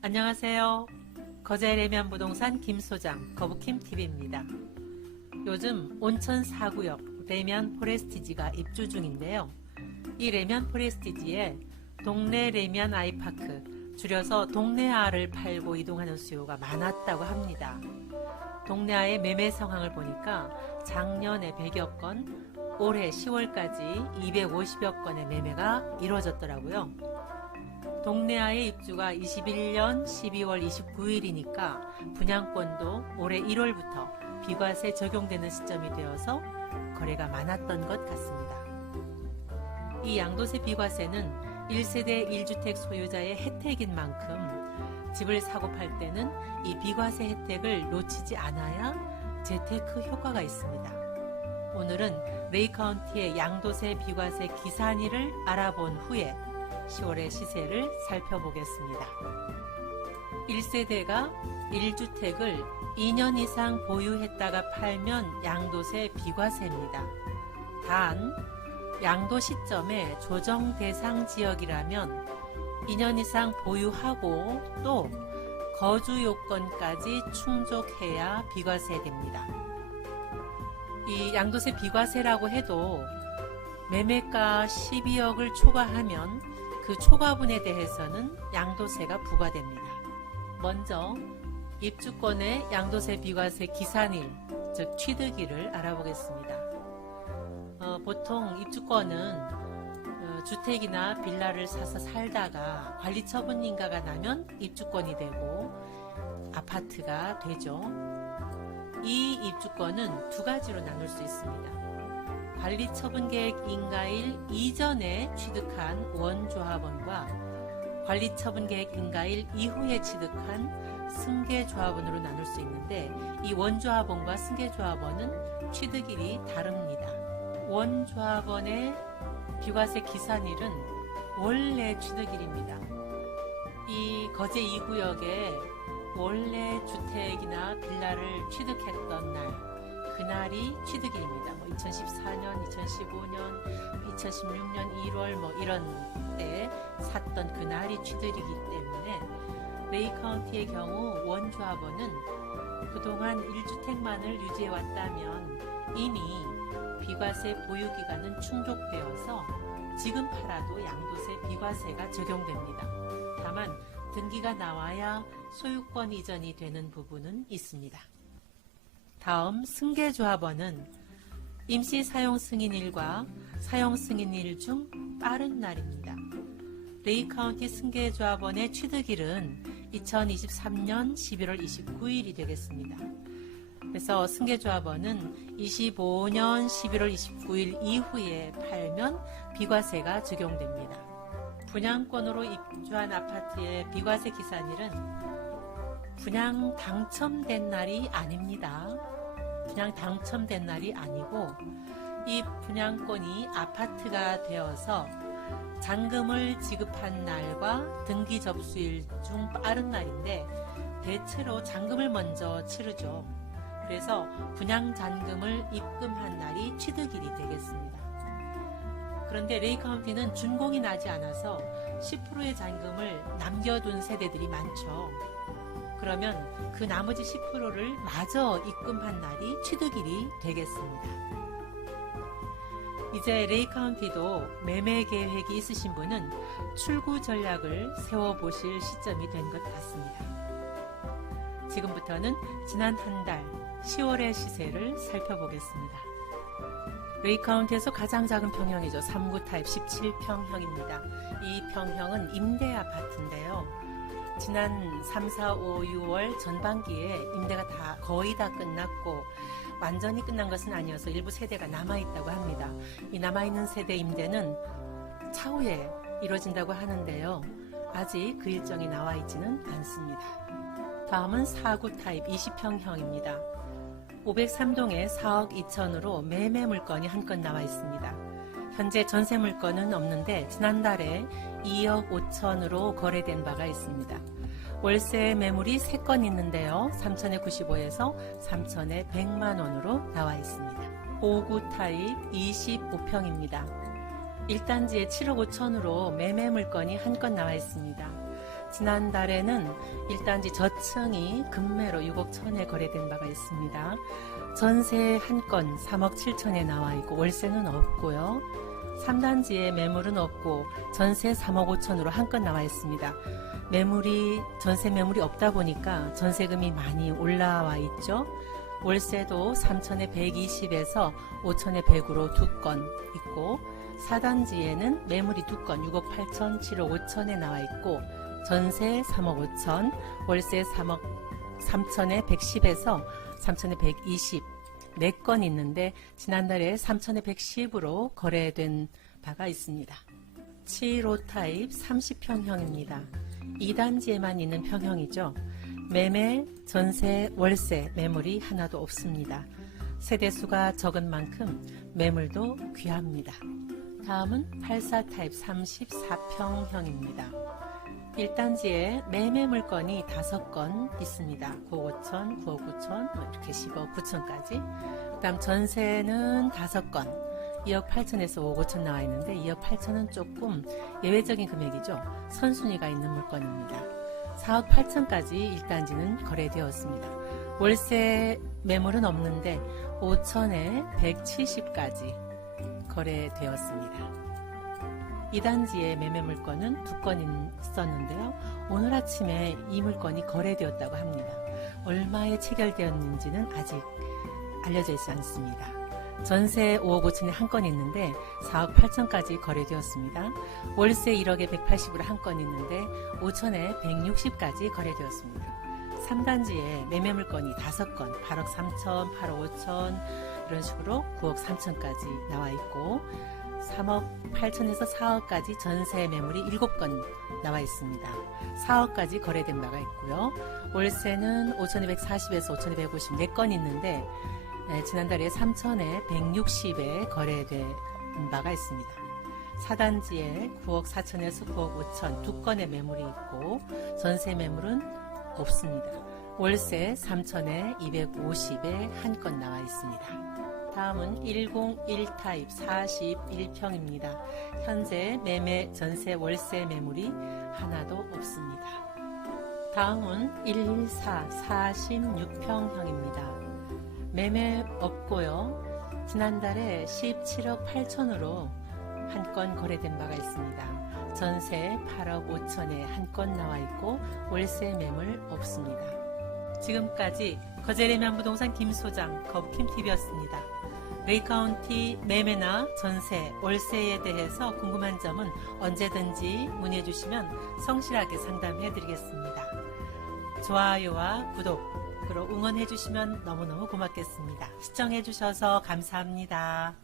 안녕하세요. 거제레면 부동산 김소장 거북킴TV입니다. 요즘 온천 4구역 레면 포레스티지가 입주 중인데요. 이 레면 포레스티지에 동네 레면 아이파크, 줄여서 동네아를 팔고 이동하는 수요가 많았다고 합니다. 동네아의 매매 상황을 보니까 작년에 100여 건, 올해 10월까지 250여 건의 매매가 이루어졌더라고요. 동네아의 입주가 21년 12월 29일이니까 분양권도 올해 1월부터 비과세 적용되는 시점이 되어서 거래가 많았던 것 같습니다. 이 양도세 비과세는 1세대 1주택 소유자의 혜택인 만큼 집을 사고 팔 때는 이 비과세 혜택을 놓치지 않아야 재테크 효과가 있습니다. 오늘은 레이카운티의 양도세 비과세 기산일을 알아본 후에 10월의 시세를 살펴보겠습니다. 1세대가 1주택을 2년 이상 보유했다가 팔면 양도세 비과세입니다. 단, 양도 시점에 조정 대상 지역이라면 2년 이상 보유하고 또 거주 요건까지 충족해야 비과세됩니다. 이 양도세 비과세라고 해도 매매가 12억을 초과하면 그 초과분에 대해서는 양도세가 부과됩니다. 먼저 입주권의 양도세 비과세 기산일, 즉 취득일을 알아보겠습니다. 보통 입주권은 주택이나 빌라를 사서 살다가 관리처분 인가가 나면 입주권이 되고 아파트가 되죠. 이 입주권은 두 가지로 나눌 수 있습니다. 관리처분계획 인가일 이전에 취득한 원조합원과 관리처분계획 인가일 이후에 취득한 승계조합원으로 나눌 수 있는데, 이 원조합원과 승계조합원은 취득일이 다릅니다. 원조합원의 비과세 기산일은 원래 취득일입니다. 이 거제 2구역에 원래 주택이나 빌라를 취득했던 날, 그날이 취득일입니다. 2014년, 2015년, 2016년 1월 이런 때 샀던 그날이 취득이기 때문에 레이카운티의 경우 원조합원은 그동안 1주택만을 유지해왔다면 이미 비과세 보유기간은 충족되어서 지금 팔아도 양도세 비과세가 적용됩니다. 다만 등기가 나와야 소유권 이전이 되는 부분은 있습니다. 다음 승계조합원은 임시 사용 승인일과 사용 승인일 중 빠른 날입니다. 레이카운티 승계조합원의 취득일은 2023년 11월 29일이 되겠습니다. 그래서 승계조합원은 25년 11월 29일 이후에 팔면 비과세가 적용됩니다. 분양권으로 입주한 아파트의 비과세 기산일은 분양 당첨된 날이 아닙니다. 분양 당첨된 날이 아니고 이 분양권이 아파트가 되어서 잔금을 지급한 날과 등기 접수일 중 빠른 날인데, 대체로 잔금을 먼저 치르죠. 그래서 분양 잔금을 입금한 날이 취득일이 되겠습니다. 그런데 레이카운티는 준공이 나지 않아서 10%의 잔금을 남겨둔 세대들이 많죠. 그러면 그 나머지 10%를 마저 입금한 날이 취득일이 되겠습니다. 이제 레이카운티도 매매 계획이 있으신 분은 출구 전략을 세워보실 시점이 된 것 같습니다. 지금부터는 지난 한 달 10월의 시세를 살펴보겠습니다. 레이카운티에서 가장 작은 평형이죠. 3구 타입 17평형입니다. 이 평형은 임대 아파트인데요. 지난 3, 4, 5, 6월 전반기에 임대가 거의 다 끝났고 완전히 끝난 것은 아니어서 일부 세대가 남아있다고 합니다. 이 남아있는 세대 임대는 차후에 이루어진다고 하는데요. 아직 그 일정이 나와 있지는 않습니다. 다음은 4구 타입 20평형입니다. 503동에 4억 2천으로 매매 물건이 한 건 나와 있습니다. 현재 전세 물건은 없는데 지난달에 2억 5천으로 거래된 바가 있습니다. 월세 매물이 3건 있는데요. 3천에 95에서 3천에 100만 원으로 나와 있습니다. 5구 타입 25평입니다. 1단지에 7억 5천으로 매매 물건이 한 건 나와 있습니다. 지난달에는 1단지 저층이 금매로 6억 1천에 거래된 바가 있습니다. 전세 한 건 3억 7천에 나와 있고 월세는 없고요. 3단지에 매물은 없고 전세 3억 5천으로 한 건 나와 있습니다. 전세 매물이 없다 보니까 전세금이 많이 올라와 있죠. 월세도 3천에 120에서 5천에 100으로 2건 있고 4단지에는 매물이 2건 6억 8천, 7억 5천에 나와 있고 전세 3억 5천, 월세 3천에 110에서 3천에 120 4건 있는데 지난달에 3천에 110으로 거래된 바가 있습니다. 7호 타입 30평형입니다. 2단지에만 있는 평형이죠. 매매, 전세, 월세 매물이 하나도 없습니다. 세대수가 적은 만큼 매물도 귀합니다. 다음은 84 타입 34평형입니다. 1단지에 매매 물건이 5건 있습니다. 9억 5천, 9억 9천, 이렇게 10억 9천까지. 그 다음 전세는 5건, 2억 8천에서 5억 5천 나와 있는데 2억 8천은 조금 예외적인 금액이죠. 선순위가 있는 물건입니다. 4억 8천까지 1단지는 거래되었습니다. 월세 매물은 없는데 5천에 170까지 거래되었습니다. 2단지의 매매 물건은 2건 있었는데요. 오늘 아침에 이 물건이 거래되었다고 합니다. 얼마에 체결되었는지는 아직 알려져 있지 않습니다. 전세 5억 5천에 한 건 있는데 4억 8천까지 거래되었습니다. 월세 1억에 180으로 한 건 있는데 5천에 160까지 거래되었습니다. 3단지에 매매 물건이 5건, 8억 3천, 8억 5천 이런 식으로 9억 3천까지 나와 있고 3억 8천에서 4억까지 전세 매물이 7건 나와 있습니다. 4억까지 거래된 바가 있고요. 월세는 5,240에서 5,250 4건 있는데 지난달에 3천에 160에 거래된 바가 있습니다. 4단지에 9억 4천에서 9억 5천 2건의 매물이 있고 전세 매물은 없습니다. 월세 3천에 250에 한 건 나와 있습니다. 다음은 101 타입 41평입니다. 현재 매매, 전세, 월세 매물이 하나도 없습니다. 다음은 114 46평형입니다. 매매 없고요. 지난달에 17억 8천으로 한 건 거래된 바가 있습니다. 전세 8억 5천에 한 건 나와 있고 월세 매물 없습니다. 지금까지 거제레면 부동산 김소장 거북킴TV였습니다. 레이카운티 매매나 전세, 월세에 대해서 궁금한 점은 언제든지 문의해 주시면 성실하게 상담해 드리겠습니다. 좋아요와 구독으로 응원해 주시면 너무너무 고맙겠습니다. 시청해 주셔서 감사합니다.